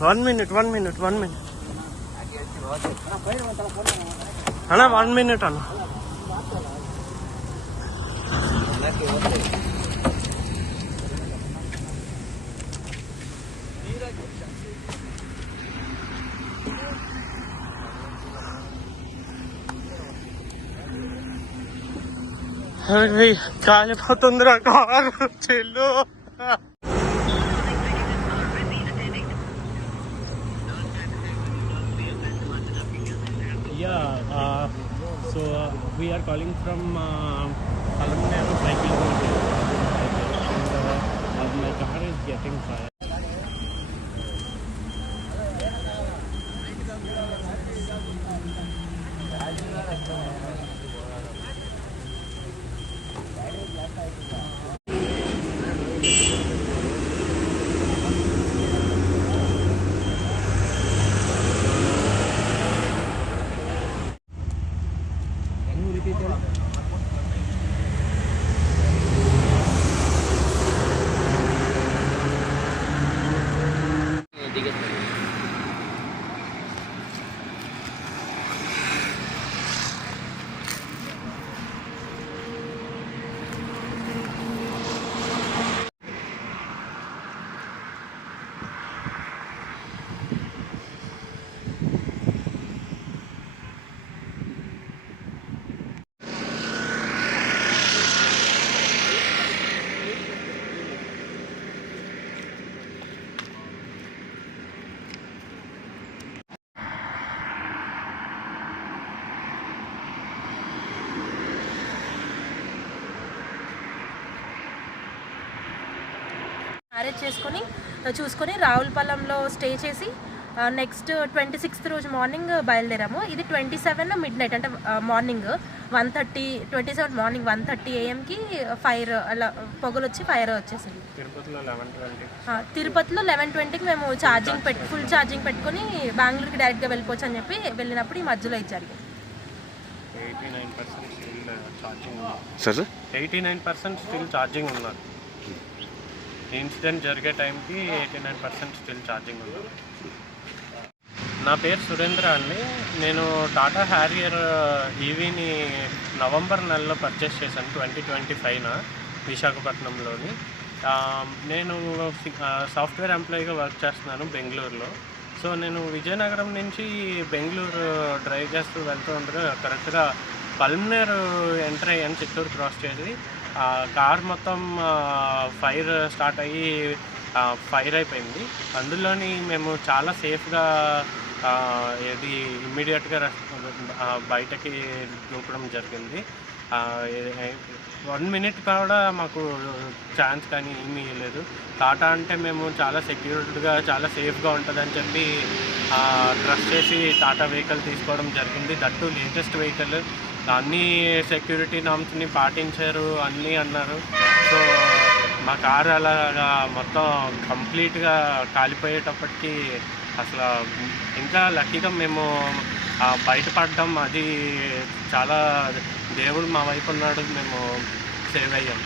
1 minute. అన్నా 1 minute అన్న. కాలిపోతుందిరా car చెల్లు. So we are calling from Palamner cycle road, and my car is getting fire. Marriage చూసుకొని రావులపాలెంలో stay చేసి next 26th రోజు morning బయలుదేరాము. ఇది 27 midnight అంటే మార్నింగ్ 27 మార్నింగ్ 1:30 AM ఫైర్ అలా పొగలు వచ్చి ఫైర్ వచ్చేసింది. తిరుపతిలో 11:20కి మేము ఫుల్ ఛార్జింగ్ పెట్టుకొని బెంగళూరుకి డైరెక్ట్గా వెళ్ళిపోవచ్చు అని చెప్పి వెళ్ళినప్పుడు ఈ మధ్యలో ఇది జరిగింది. 89% స్టిల్ ఛార్జింగ్ ఉన్నారు. ఇన్సిడెంట్ జరిగే టైంకి 89% స్టిల్ ఛార్జింగ్ ఉంది. నా పేరు సురేంద్ర అండి. నేను టాటా హ్యారియర్ ఈవీని నవంబర్ నెలలో పర్చేస్ చేశాను 2025 విశాఖపట్నంలోని. నేను సాఫ్ట్వేర్ ఎంప్లాయీగా వర్క్ చేస్తున్నాను బెంగళూరులో. సో నేను విజయనగరం నుంచి బెంగళూరు డ్రైవ్ చేస్తూ వెళ్తూ ఉండగా కరెక్ట్గా పల్మనేర్ ఎంటర్ అయ్యాను. చిత్తూరు క్రాస్ చేసి కార్ మొత్తం ఫైర్ స్టార్ట్ అయ్యి ఫైర్ అయిపోయింది. అందులోని మేము చాలా సేఫ్గా ఇది ఇమ్మీడియట్గా బయటకి దూకడం జరిగింది. 1 minute కూడా మాకు ఛాన్స్ కానీ ఏమీ లేదు. టాటా అంటే మేము చాలా సెక్యూర్డ్గా చాలా సేఫ్గా ఉంటుందని చెప్పి ట్రస్ట్ చేసి టాటా వెహికల్ తీసుకోవడం జరిగింది. దట్టు లేటెస్ట్ వెహికల్, అన్ని సెక్యూరిటీ నామ్స్ని పాటించారు అన్నీ అన్నారు. సో మా కారు అలాగా మొత్తం కంప్లీట్గా కాలిపోయేటప్పటికి అసలు ఇంకా లక్కీగా మేము బయటపడ్డాం. అది చాలా దేవుడు మా వైపు ఉన్నాడు, మేము సేవ్ అయ్యాం.